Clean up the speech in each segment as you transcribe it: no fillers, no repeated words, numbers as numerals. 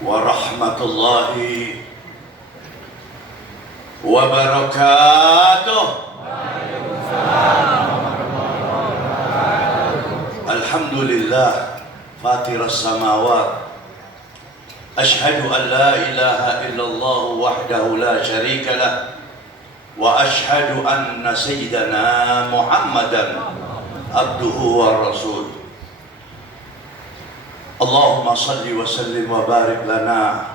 warahmatullahi wabarakatuh. Alhamdulillah fatiras samawat, ashhadu an la ilaha illallah wahdahu la syarika lah, wa ashhadu anna sayyidana Muhammadan abduhu wa rasul. Allahumma salli wa sallim wa barik lana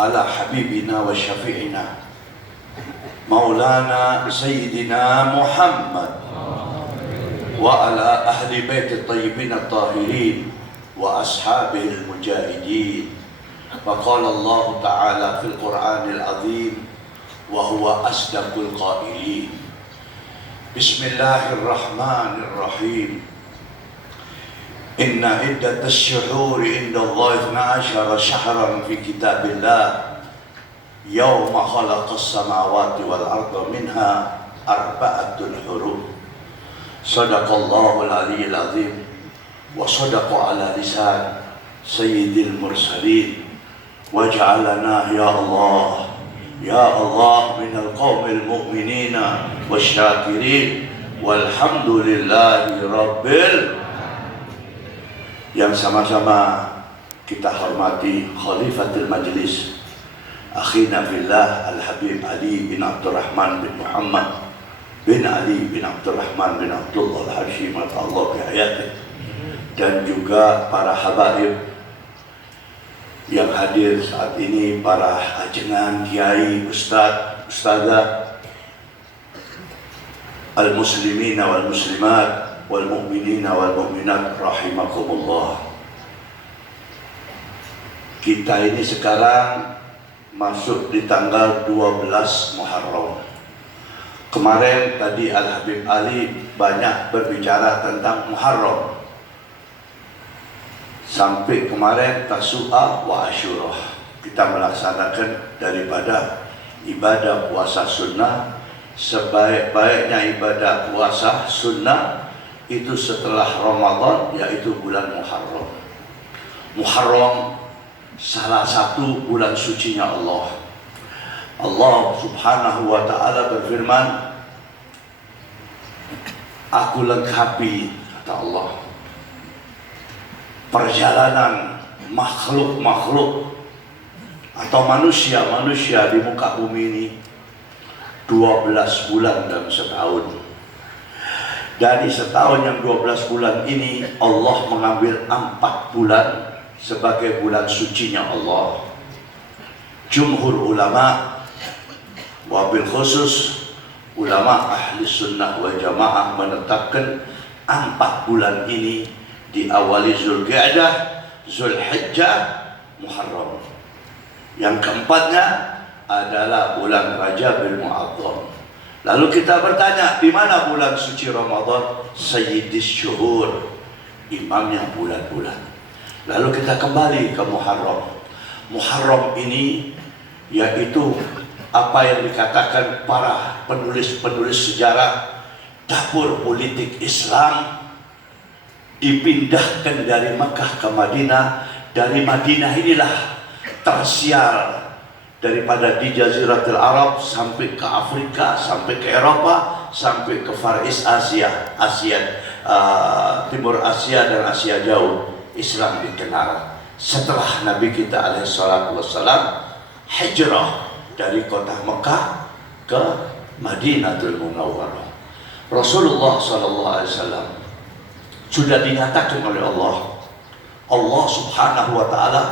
ala habibina wa syafi'ina maulana sayyidina Muhammad wa ala ahli baiti tayyibin at-tahirin wa ashabihi al-mujahidin. Wa qala Allah ta'ala fil Qur'anil azim wa huwa asdaqul qailin. Bismillahirrahmanirrahim. Inna iddat asy-syuhuri indallahi 12 syahran fi kitabillah yawma khalaqas samawati wal arda minha arba'atul hurum. Sadaqallahul aliyyil azim wa sadaqa ala lisan sayyidil mursalin waj'alana ya Allah minal qaumil mu'minina wasyakirin walhamdulillahi rabbil. Yang sama-sama kita hormati Khalifatul Majlis akhina fillah Al-Habib Ali bin Abdurrahman bin Muhammad bin Ali bin Abdurrahman bin Abdullah Al-Hashim Allah bihayatih, dan juga para habaib yang hadir saat ini, para ajengan, kiai, ustaz, ustazah, al-muslimina wal muslimat wal mu'minina wal mu'minat rahimakumullah. Kita ini sekarang masuk di tanggal 12 Muharram. Kemarin tadi Al-Habib Ali banyak berbicara tentang Muharram. Sampai kemarin Tasu'a wa Asyurah. Kita melaksanakan daripada ibadah puasa sunnah. Sebaik-baiknya ibadah puasa sunnah itu setelah Ramadan, yaitu bulan Muharram. Muharram salah satu bulan sucinya Allah. Allah subhanahu wa ta'ala berfirman, aku lengkapi, kata Allah, perjalanan makhluk-makhluk atau manusia-manusia di muka bumi ini 12 bulan dalam setahun. Dari setahun yang 12 bulan ini Allah mengambil 4 bulan sebagai bulan sucinya Allah. Jumhur ulama, wabil khusus ulama ahli sunnah wal jamaah menetapkan 4 bulan ini diawali Zulqa'dah, Zulhijjah, Muharram. Yang keempatnya adalah bulan Rajabil Mu'azzam. Lalu kita bertanya, di mana bulan suci Ramadan? Sayyidis syuhur, imamnya bulan-bulan. Lalu kita kembali ke Muharram. Muharram ini yaitu apa yang dikatakan para penulis-penulis sejarah, dapur politik Islam dipindahkan dari Makkah ke Madinah. Dari Madinah inilah tersiar daripada di Jaziratul Arab sampai ke Afrika, sampai ke Eropa, sampai ke Far East Asia, Timur Asia dan Asia Jauh. Islam dikenal setelah Nabi kita alaihissalatu wassalam hijrah dari kota Mekah ke Madinatul Munawwarah. Rasulullah SAW sudah dinyatakan oleh Allah. Allah subhanahu wa ta'ala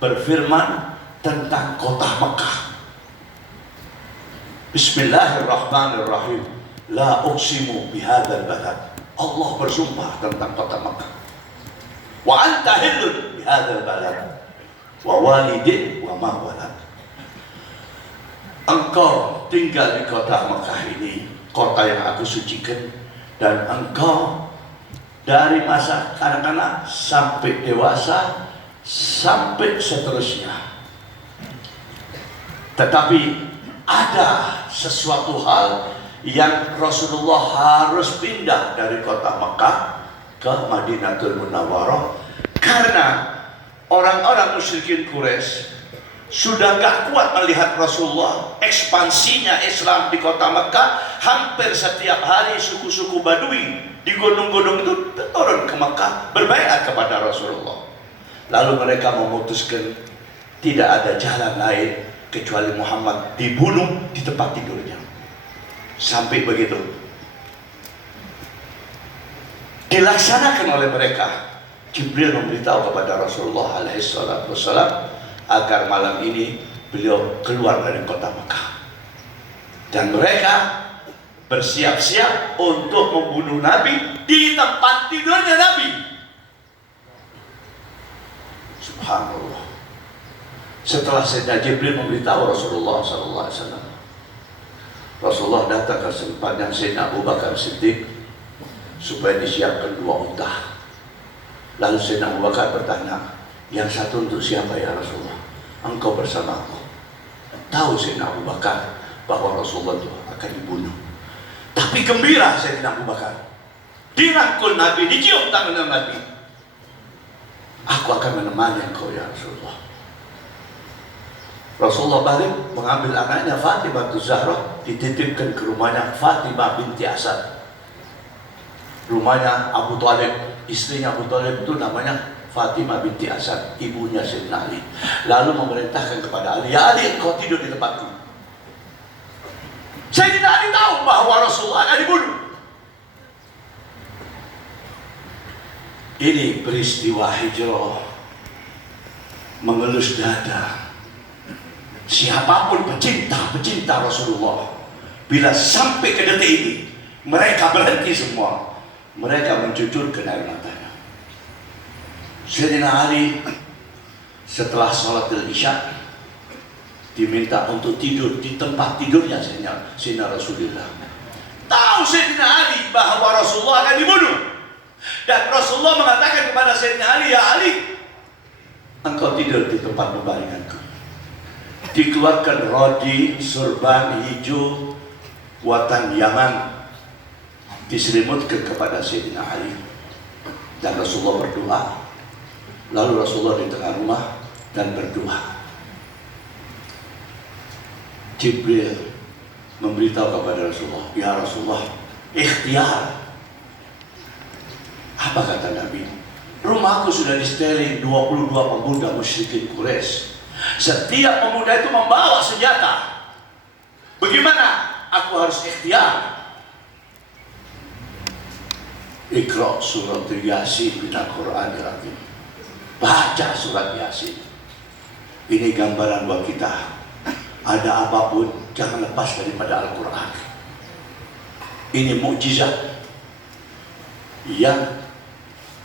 berfirman tentang kota Mekah. Bismillahirrahmanirrahim. La uqsimu bihadzal balad. Allah bersumpah tentang kota Mekah. Wa anta hillun bihadzal balad wa walidin wa ma walad. Engkau tinggal di kota Mekah ini, kota yang aku sucikan, dan engkau dari masa kanak-kanak sampai dewasa sampai seterusnya. Tetapi ada sesuatu hal yang Rasulullah harus pindah dari kota Mekah ke Madinatul Munawwarah karena orang-orang musyrikin Quraisy sudah gak kuat melihat Rasulullah. Ekspansinya Islam di kota Mekah, hampir setiap hari suku-suku Badui di gunung-gunung itu turun ke Mekah berbaiat kepada Rasulullah. Lalu mereka memutuskan tidak ada jalan lain kecuali Muhammad dibunuh di tempat tidurnya. Sampai begitu dilaksanakan oleh mereka. Jibril memberitahu kepada Rasulullah alaihissalam agar malam ini beliau keluar dari kota Mekah. Dan mereka bersiap-siap untuk membunuh Nabi di tempat tidurnya Nabi. Subhanallah. Setelah Sayyidina Jibril memberitahu Rasulullah SAW, Rasulullah datang ke tempatnya Sayyidina Abu Bakar Siddiq supaya disiapkan 2 unta. Lalu Sayyidina Abu Bakar bertanya, yang satu untuk siapa ya Rasulullah? Engkau bersama aku. Tahu Sayyidina Abu Bakar bahwa Rasulullah itu akan dibunuh. Tapi gembira Sayyidina Abu Bakar. Dirangkul Nabi, dicium tangan Nabi. Aku akan menemani engkau ya Rasulullah. Rasulullah balik mengambil anaknya Fatimah Zahra, dititipkan ke rumahnya Fatimah binti Asad. Rumahnya Abu Thalib, istrinya Abu Thalib itu namanya Fatimah binti Asad, ibunya Sayyidina Ali. Lalu memerintahkan kepada Ali, ya Ali, engkau tidur di tempatku. Sayyidina Ali tahu bahwa Rasulullah akan dibunuh. Ini peristiwa hijrah mengelus dada. Siapapun pecinta Rasulullah, bila sampai ke detik ini, mereka berhenti semua. Mereka mencucurkan air matanya. Sayyidina Ali setelah sholat Isya diminta untuk tidur di tempat tidurnya Sayyidina Rasulullah. Tahu Sayyidina Ali bahwa Rasulullah akan dibunuh, dan Rasulullah mengatakan kepada Sayyidina Ali, ya Ali, engkau tidur di tempat pembaringanku. Dikeluarkan rodi surban hijau buatan Yaman, diselimutkan kepada Sayyidina Ali, dan Rasulullah berdoa. Lalu Rasulullah di tengah rumah dan berdoa. Jibril memberitahu kepada Rasulullah, ya Rasulullah, ikhtiar. Apa kata Nabi? Rumahku sudah disteling 22 pemuda musyrikin Quraisy. Setiap pemuda itu membawa senjata. Bagaimana? Aku harus ikhtiar. Iqra surat Yasin min Al-Quranil Azim. Baca surat Yasin. Ini gambaran buat kita. Ada apapun, jangan lepas daripada Al-Quran. Ini mukjizat yang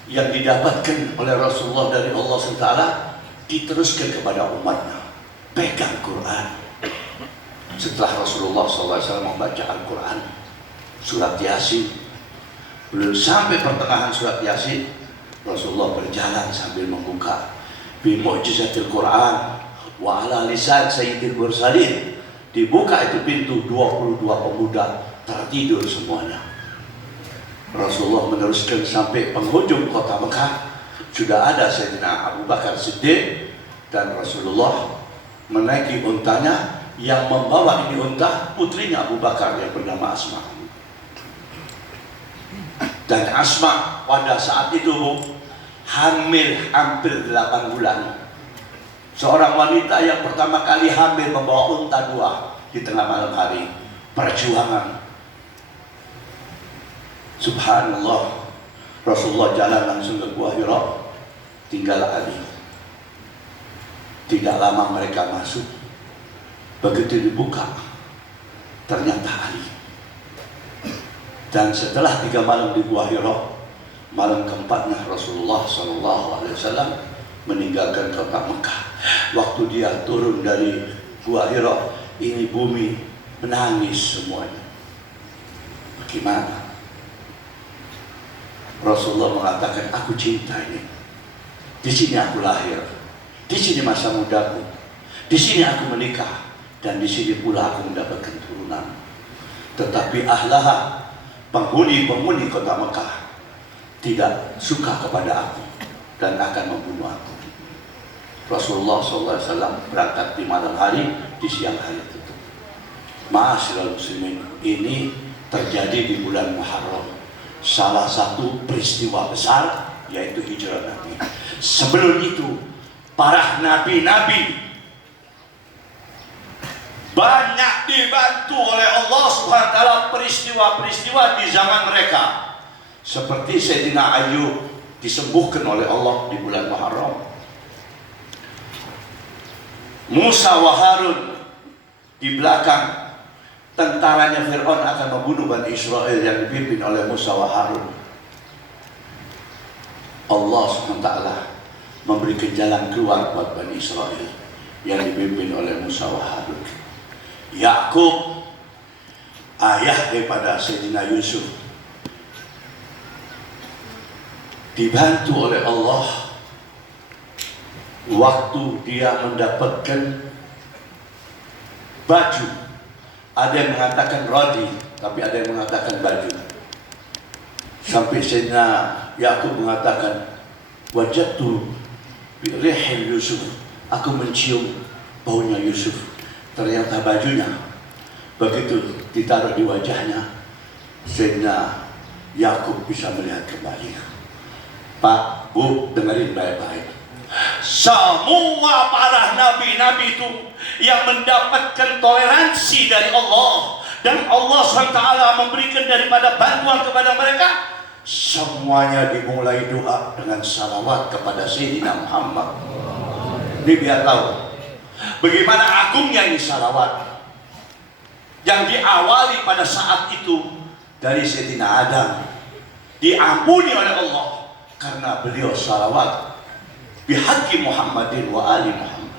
didapatkan oleh Rasulullah dari Allah SWT, diteruskan kepada umatnya. Pegang Quran. Setelah Rasulullah SAW membaca Al-Quran, surat Yasin, belum sampai pertengahan surat Yasin, Rasulullah berjalan sambil membuka bi mu'jizatil Quran wa ala lisan sayyidil mursalin. Dibuka itu pintu, 22 pemuda tertidur semuanya. Rasulullah meneruskan sampai penghujung kota Mekah. Sudah ada Sayyidina Abu Bakar Siddiq, dan Rasulullah menaiki untanya. Yang membawa ini unta putrinya Abu Bakar yang bernama Asma. Dan Asma pada saat itu hamil hampir 8 bulan. Seorang wanita yang pertama kali hamil membawa unta 2 di tengah malam hari. Perjuangan. Subhanallah. Rasulullah jalan langsung ke Gua Hira, tinggal Ali. Tidak lama mereka masuk. Begitu dibuka, ternyata Ali. Dan setelah 3 malam di Gua Hira, malam keempatnya Rasulullah SAW meninggalkan kota Mekah. Waktu dia turun dari Gua Hira, ini bumi menangis semuanya. Bagaimana? Rasulullah mengatakan, aku cinta ini. Di sini aku lahir, di sini masa mudaku, di sini aku menikah, dan di sini pula aku mendapatkan turunan. Tetapi ahlaha, penghuni kota Mekah, tidak suka kepada aku dan akan membunuh aku. Rasulullah SAW berangkat di malam hari, di siang hari tutup. Ma'asyiral muslimin, ini terjadi di bulan Muharram. Salah satu peristiwa besar yaitu hijrah Nabi. Sebelum itu, para nabi-nabi banyak dibantu oleh Allah SWT peristiwa-peristiwa di zaman mereka. Seperti Sayyidina Ayub disembuhkan oleh Allah di bulan Muharram. Musa wa Harun di belakang tentaranya Fir'aun akan membunuh Bani Israel yang dipimpin oleh Musa wa Harun. Allah SWT memberikan jalan keluar buat Bani Israel yang dipimpin oleh Musa wa Harun. Yakub, ayah daripada Sayyidina Yusuf, dibantu oleh Allah waktu dia mendapatkan baju. Ada yang mengatakan rodi, tapi ada yang mengatakan baju. Sampai Sayyidina Yakub mengatakan, wajadtu bi rihil Yusuf, aku mencium baunya Yusuf. Ternyata bajunya. Begitu ditaruh di wajahnya, Sayyidina Yakub bisa melihat kembali. Pak, Bu, dengerin baik-baik. Semua para nabi-nabi itu yang mendapatkan toleransi dari Allah, dan Allah SWT memberikan daripada bantuan kepada mereka, semuanya dimulai doa dengan salawat kepada Sayyidina Muhammad. Ini biar tahu bagaimana agungnya ini salawat yang diawali pada saat itu dari Sayyidina Adam, diampuni oleh Allah karena beliau salawat bihaqqi Muhammadin wa ali Muhammad,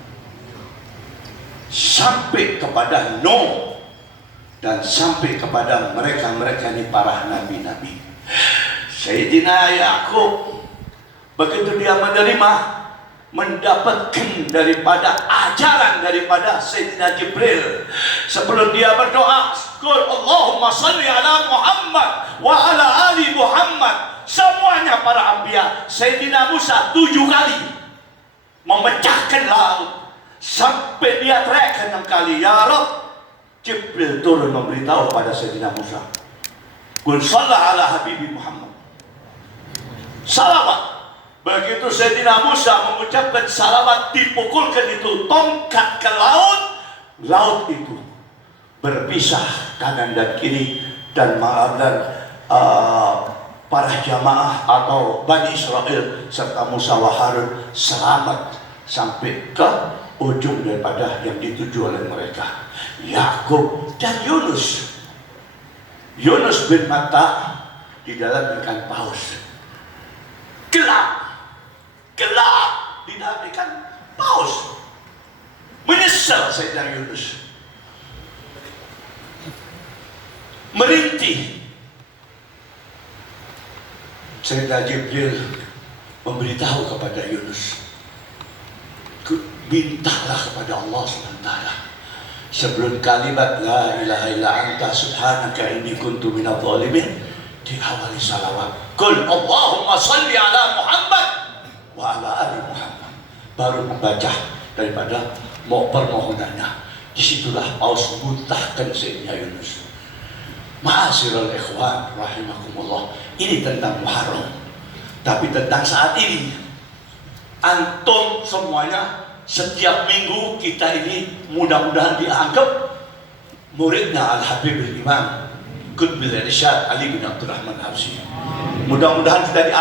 sampai kepada Nuh dan sampai kepada mereka-mereka ini para nabi-nabi. Sayyidina Yakub begitu dia mendapatkan daripada ajaran daripada Sayyidina Jibril, sebelum dia berdoa, qul Allahumma salli ala Muhammad wa ala ali Muhammad, semuanya para anbiya. Sayyidina Musa 7 kali memecahkan laut, sampai dia teriak 6 kali, ya Rabb. Jibril turun memberitahu pada Sayyidina Musa, qul sallallahu ala habibi Muhammad, salawat. Begitu Sayyidina Musa mengucapkan salawat, dipukulkan itu tongkat ke laut. Laut itu berpisah kanan dan kiri, dan para jamaah atau Bani Israel serta Musa wa Harun selamat sampai ke ujung daripada yang dituju oleh mereka. Yakub dan Yunus bin Matta di dalam ikan paus, gelap di dalam ikan paus. Menyesal Sayyidina Yunus, merintih. Sayyidina Jibril memberitahu kepada Yunus, mintalah kepada Allah SWT sebelum kalimat la ilaha illa anta subhanaka inni kuntu minadh dhalimin diawali salawat, qul Allahumma salli ala Muhammad wa ala ali Muhammad, baru membaca daripada permohonannya. Disitulah paus muntahkan Sayyidina Yunus. Ma'asyiral ikhwan rahimakumullah, ini tentang Muharram, tapi tentang saat ini. Antum semuanya setiap minggu kita ini mudah-mudahan dianggap muridnya Al-Habib Al-Imam Qutbil Irsyad Ali bin Abdurrahman Habsyi. Mudah-mudahan kita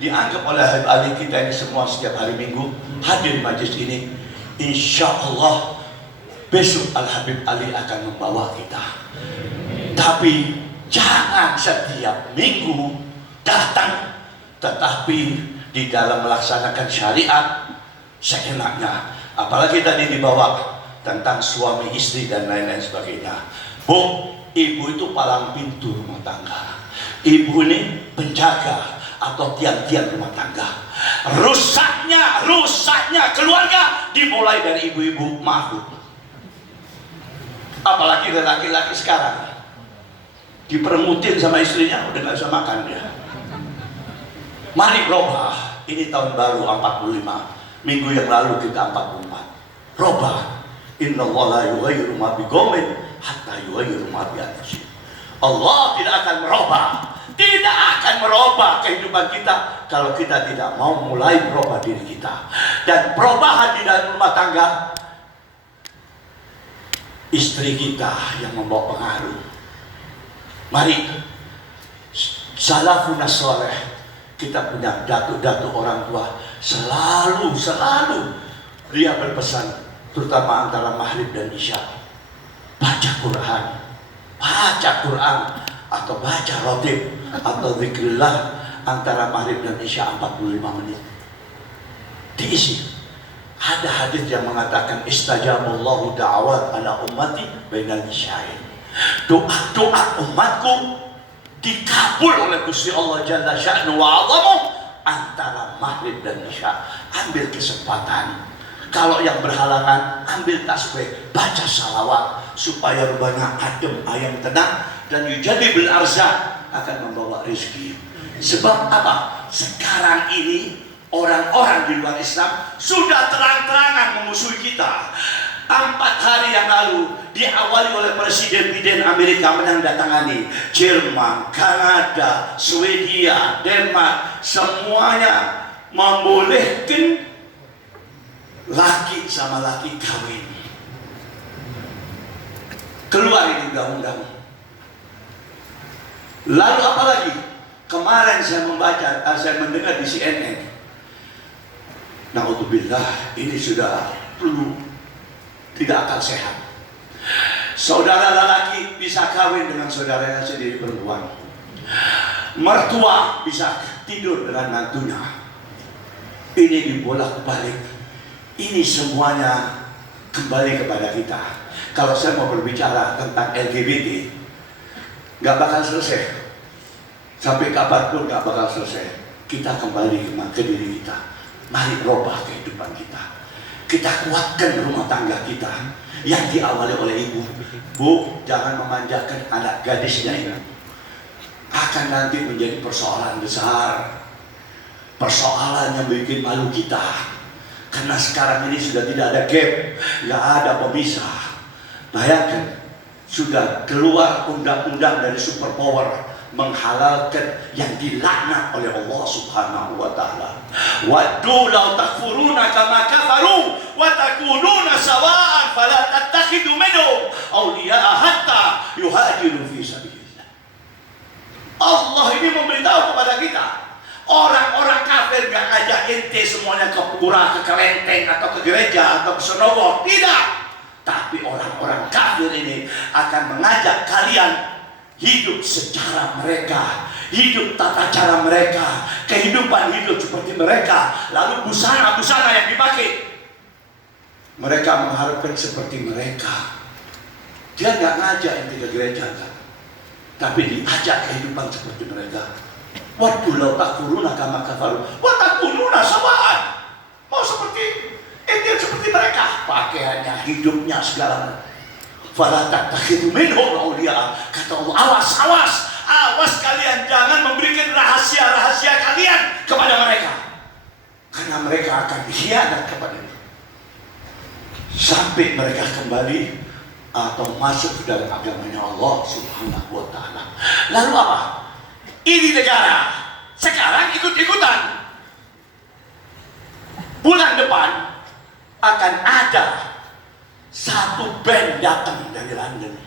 dianggap oleh Habib Ali kita ini semua setiap hari Minggu hadir di majlis ini. Insya Allah besok Al-Habib Ali akan membawa kita. Tapi jangan setiap minggu datang, tetapi di dalam melaksanakan syariat seenaknya. Apalagi tadi dibawa tentang suami istri dan lain-lain sebagainya. Bu, ibu itu palang pintu rumah tangga. Ibu ini penjaga atau tiang-tiang rumah tangga. Rusaknya keluarga dimulai dari ibu-ibu makhluk. Apalagi laki-laki sekarang diperemutin sama istrinya, udah gak bisa makan dia. Mari berubah. Ini tahun baru 45. Minggu yang lalu kita 44. Robah. Innallaha la yughayyiru ma biqaumin hatta yughayyiru ma bi anfusihim. Allah tidak akan merubah, tidak akan merubah kehidupan kita kalau kita tidak mau mulai merubah diri kita. Dan perubahan di dalam rumah tangga, istri kita yang membawa pengaruh. Mari, salafun saleh, kita punya datuk-datuk orang tua, selalu dia berpesan, terutama antara maghrib dan isya, baca Quran atau baca rotib atau zikrillah antara maghrib dan isya 45 menit. Diisi. Ada hadis yang mengatakan istajaballahu da'awat ala ummati bainal isya'in. Doa-doa umatku dikabul oleh Gusti Allah Jalla Sya'nu wa 'Azamuh antara maghrib dan isya. Ambil kesempatan. Kalau yang berhalangan, ambil tasbih, baca salawat supaya rupanya adem, ayam tenang, dan jadi bil arzak akan membawa rezeki. Sebab apa? Sekarang ini orang-orang di luar Islam sudah terang-terangan memusuhi kita. 4 hari yang lalu diawali oleh Presiden Biden Amerika menandatangani Jerman, Kanada, Swedia, Denmark, semuanya membolehkan laki sama laki kawin. Keluar ini undang-undang. Lalu apa lagi? Kemarin saya mendengar di CNN. Na'udzubillah, ini sudah tidak akan sehat. Saudara lelaki bisa kawin dengan saudaranya sendiri perempuan. Mertua bisa tidur dengan mantunya. Ini dibolak-balik. Ini semuanya kembali kepada kita. Kalau saya mau berbicara tentang LGBT, nggak bakal selesai. Sampai kapanpun nggak bakal selesai. Kita kembali ke diri kita. Mari rubah kehidupan kita. Kita kuatkan rumah tangga kita yang diawali oleh ibu. Bu, jangan memanjakan anak gadisnya ini. Akan nanti menjadi persoalan besar. Persoalan yang bikin malu kita. Karena sekarang ini sudah tidak ada gap, nggak ada pemisah. Bayangkan, sudah keluar undang-undang dari superpower menghalalkan yang dilaknat oleh Allah Subhanahu wa Ta'ala. Waddu law takfuruna kama kafaru wa takununa sawa'an fala tattakhidu minhum awliya'a hatta yuhajiru fi sabilillah. Allah ini memberitahu kepada kita, orang-orang kafir gak ngajak ente semuanya ke pura, ke kelenteng, atau ke gereja, atau ke senogor. Tidak. Tapi orang-orang kafir ini akan mengajak kalian hidup secara mereka, hidup tata cara mereka, kehidupan hidup seperti mereka. Lalu busana-busana yang dipakai, mereka mengharapkan seperti mereka. Dia gak ngajak ente ke gereja kan? Tapi diajak kehidupan seperti mereka. Waddu law takfuruna kama kafaru wa takununa sawa'an. Mau seperti ente, seperti mereka, pakaiannya, hidupnya, segala. Fala tattakhidu minhum awliya. Kata Allah, awas kalian, jangan memberikan rahasia-rahasia kalian kepada mereka, karena mereka akan dikhianat kepada itu sampai mereka kembali atau masuk ke dalam agamanya Allah Subhanahu wa Ta'ala. Lalu apa? Ini negara sekarang ikut-ikutan. Bulan depan akan ada satu band datang dari London.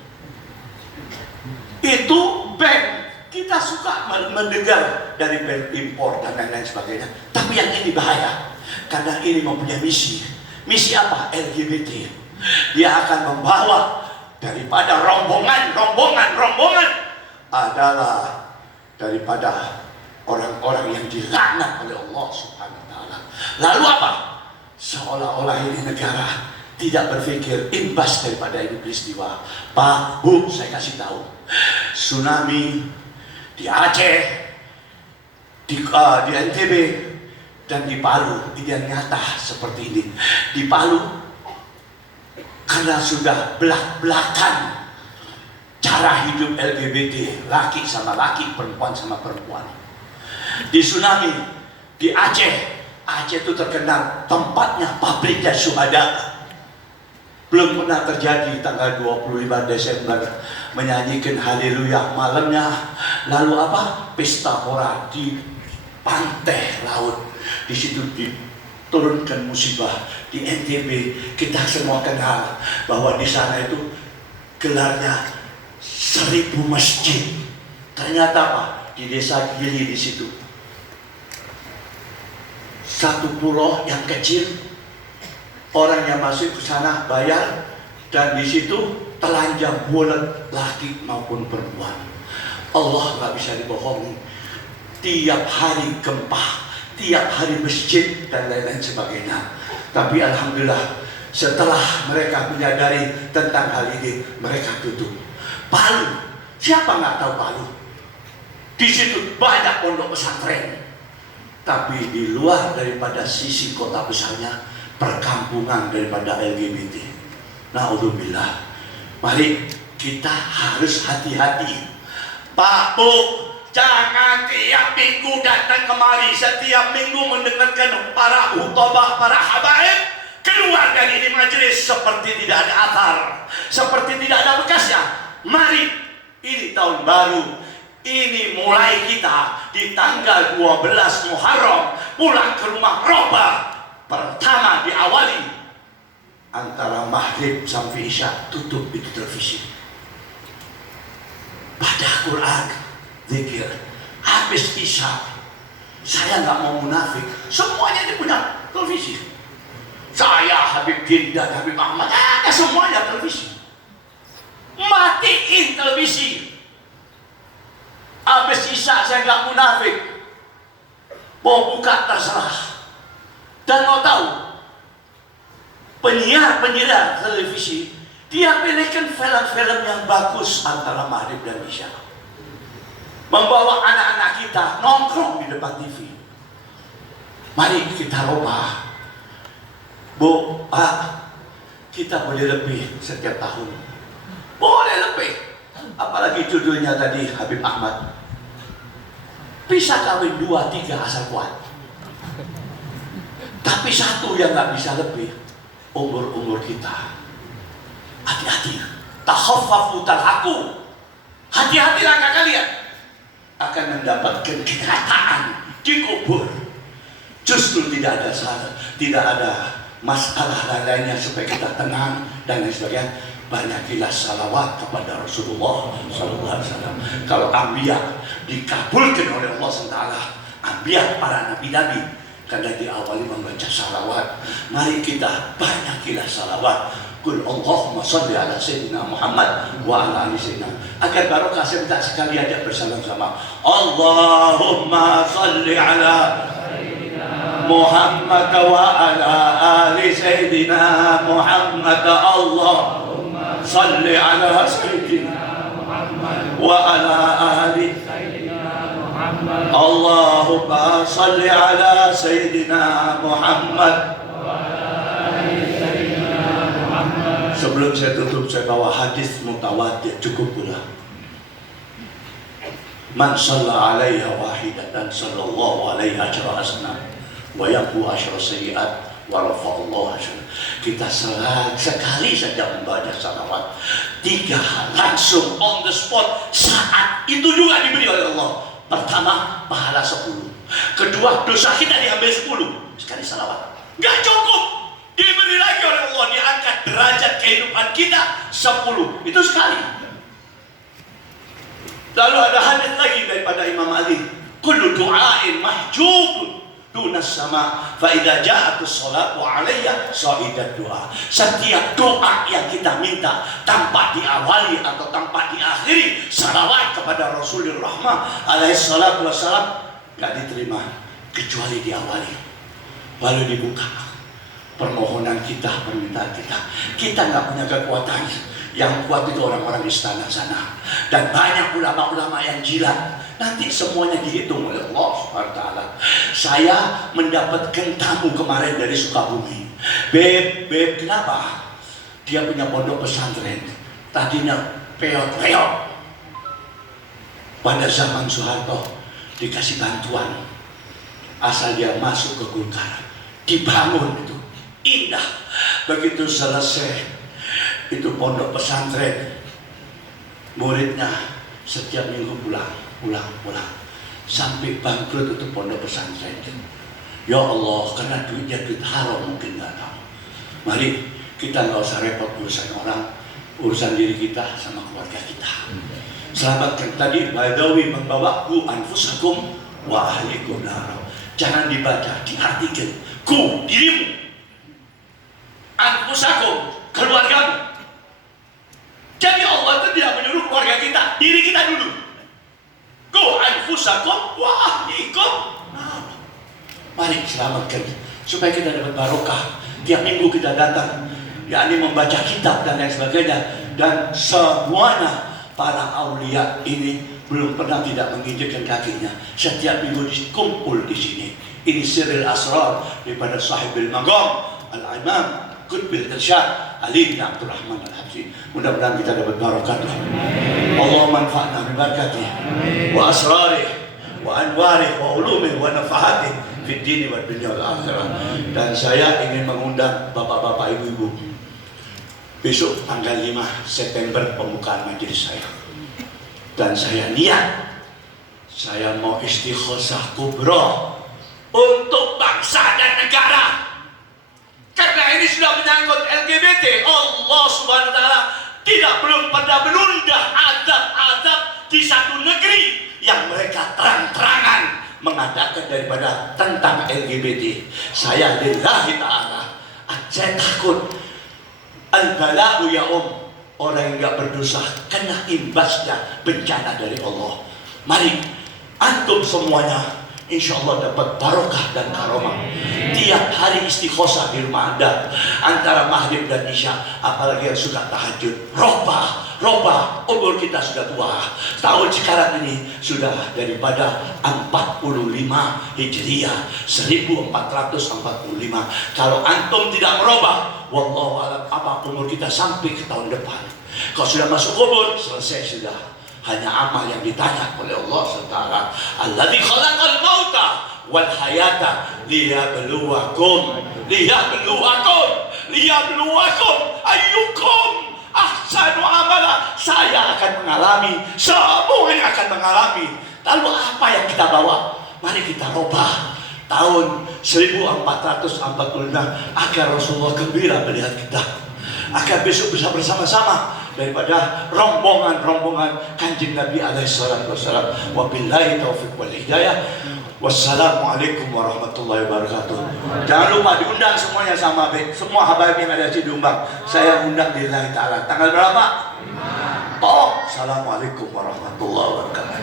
Itu band, kita suka mendengar dari band impor dan lain-lain sebagainya. Tapi yang ini bahaya, karena ini mempunyai misi. Misi apa? LGBT. Dia akan membawa daripada rombongan adalah daripada orang-orang yang dilaknat oleh Allah Subhanahu wa Ta'ala. Lalu apa? Seolah-olah ini negara tidak berpikir imbas daripada ini peristiwa. Pak, Bu, saya kasih tahu, tsunami di Aceh, di NTB, dan di Palu, ini yang nyata seperti ini. Di Palu, karena sudah belak-belakan cara hidup LGBT, laki sama laki, perempuan sama perempuan. Di tsunami di Aceh, Aceh itu terkenal tempatnya pabriknya syuhada. Belum pernah terjadi tanggal 25 Desember menyanyikan haleluya malamnya. Lalu apa? Pesta pora di pantai laut. Di situ diturunkan musibah. Di NTB kita semua kenal bahwa di sana itu gelarnya 1000 masjid. Ternyata apa? Di desa Gili di situ. Satu pulau yang kecil, orang yang masuk ke sana bayar, dan di situ telanjang bulat laki maupun perempuan. Allah nggak bisa dibohongi. Tiap hari gempa, tiap hari masjid dan lain-lain sebagainya. Tapi alhamdulillah setelah mereka menyadari tentang hal ini, mereka tutup. Palu, siapa nggak tahu Palu? Di situ banyak pondok pesantren. Tapi di luar daripada sisi kota besarnya, perkampungan daripada LGBT. Naudzubillah. Mari kita harus hati-hati. Pak, Bu, jangan tiap minggu datang kemari, setiap minggu mendengarkan para khutbah, para habaib, keluar dari ini majelis seperti tidak ada athar, seperti tidak ada bekasnya. Mari, ini tahun baru. Ini mulai kita di tanggal 12 Muharram pulang ke rumah Roba. Pertama diawali antara maghrib sampai isya, tutup itu televisi. Baca Quran, zikir. Habis isya, saya nggak mau munafik, semuanya ini punya televisi. Saya, Habib Ginda, Habib Ahmad, ada semuanya televisi. Matiin televisi. Habis isya saya nggak munafik, mau buka terserah. Dan mau tahu, penyiar televisi dia pilihkan film-film yang bagus antara maghrib dan isya. Membawa anak-anak kita nongkrong di depan TV. Mari kita rubah. Bu, kita boleh lebih setiap tahun. Boleh lebih. Apalagi judulnya tadi Habib Ahmad. Bisa kawin 2, 3 asal kuat. Tapi satu yang nggak bisa lebih, umur kita. Hati-hati. Takhaffafu talhaku. Hati-hati langkah kalian akan mendapatkan kenyataan di kubur. Justru tidak ada salah, tidak ada masalah lainnya supaya kita tenang dan lain sebagainya. Banyakilah salawat kepada Rasulullah SAW. Kalau anbiya dikabulkan oleh Allah SWT, anbiya para nabi-nabi karena diawali membaca salawat. Mari kita banyakilah salawat. Qul Allahumma sholli ala sayyidina Muhammad wa ala ali sayyidina. Agar barokah saya minta sekali aja bersama-sama. Allahumma sholli ala Muhammad wa ala ali sayyidina Muhammad. Allah salli ala sayyidina Muhammad wa ala ali sayyidina Muhammad. Allahumma salli ala sayyidina Muhammad wa ala ali sayyidina Muhammad. Sebelum saya tutup, saya bawa hadis mutawatir, cukup pula. Man shalla alaiha wahidatan sallallahu alaihi asyara hasanah wa yaqu asyara sayyi'at wa rafa'allahu asyara. Kita sekali saja membaca salawat 3 hal langsung on the spot, saat itu juga diberi oleh Allah. Pertama, pahala 10. Kedua, dosa kita diambil 10. Sekali salawat gak cukup, diberi lagi oleh Allah, diangkat derajat kehidupan kita 10. Itu sekali. Lalu ada hadis lagi daripada Imam Ali, kullu du'ain mahjubun dunas sama fa idza ja'atus sholatu alayya sa'idat doa. Setiap doa yang kita minta tanpa diawali atau tanpa diakhiri salawat kepada Rasulullah Rahmah alaihi salatu wassalam gak diterima kecuali diawali, lalu dibuka permohonan kita, permintaan kita. Kita nggak punya kekuatan. Yang kuat itu orang-orang di istana sana, dan banyak ulama-ulama yang jilat. Nanti semuanya dihitung oleh Allah SWT. Saya mendapatkan tamu kemarin dari Sukabumi. Beb, kenapa? Dia punya pondok pesantren. Tadinya peot-peot. Pada zaman Soeharto dikasih bantuan asal dia masuk ke Golkar, dibangun itu indah. Begitu selesai itu pondok pesantren, muridnya setiap minggu pulang sampai bangkrut itu pondok pesantren. Ya Allah, karena duitnya duit haram mungkin nggak tahu. Mari kita nggak usah repot urusan orang, urusan diri kita sama keluarga kita. Selamatkan tadi Badawi membawa ku anfusakum wa ahlikum nar. Jangan dibaca, diartikan. Ku dirimu, anfusakum keluargamu. Jadi Allah itu tidak menyuruh keluarga kita, diri kita dulu. Ku anfusakum wa ahlikum nar. Mari selamatkan supaya kita dapat barokah. Tiap minggu kita datang, yakni membaca kitab dan lain sebagainya. Dan semuanya para aulia ini belum pernah tidak menginjakkan kakinya. Setiap minggu dikumpul di sini. Ini sirril asrar daripada sahibul maqam al-imam Qutbil Irsyad Ali bin Abdul Rahman Al-Habsyi. Mudah-mudahan kita dapat barakatnya. Allahumma anfa'na bi barakatihi wa asrarihi wa anwarihi wa ulumihi wa nafahatih fid dini wad dunya wal akhirah. Dan saya ingin mengundang bapak-bapak, ibu-ibu, besok tanggal 5 September pembukaan majelis saya. Dan saya niat, saya mau istighosah kubra untuk bangsa dan negara. Karena ini sudah menyangkut LGBT. Allah Subhanahu wa Ta'ala belum pernah menunda azab-azab di satu negeri yang mereka terang-terangan mengadakan daripada tentang LGBT. Saya lillahi ta'ala, saya takut al-bala'u ya orang yang gak berdosa kena imbasnya bencana dari Allah. Mari antum semuanya insya Allah dapat barokah dan karomah. Tiap hari istighosah di rumah Anda antara maghrib dan isya, apalagi yang suka tahajud. Roba umur kita sudah tua. Tahun sekarang ini sudah daripada 45 Hijriah 1445. Kalau antum tidak merubah, wallahu alam apa umur kita sampai ke tahun depan. Kalau sudah masuk kubur, selesai sudah. Hanya amal yang ditanya oleh Allah SWT. Alladzi khalaqal mauta wal hayata liyabluwakum ayyukum ahsanu amala. Saya akan mengalami, semuanya akan mengalami. Lalu apa yang kita bawa? Mari kita robah. Tahun 1446 agar Rasulullah gembira melihat kita, agar besok bisa bersama-sama daripada rombongan Kanjeng Nabi alaihi salatu wassalam. Wabillahi taufiq wal hidayah. Wassalamualaikum warahmatullahi wabarakatuh. Jangan lupa diundang semuanya sama semua habaib yang ada di diundang. Saya undang lillahi ta'ala. Tanggal berapa? Assalamualaikum warahmatullahi wabarakatuh.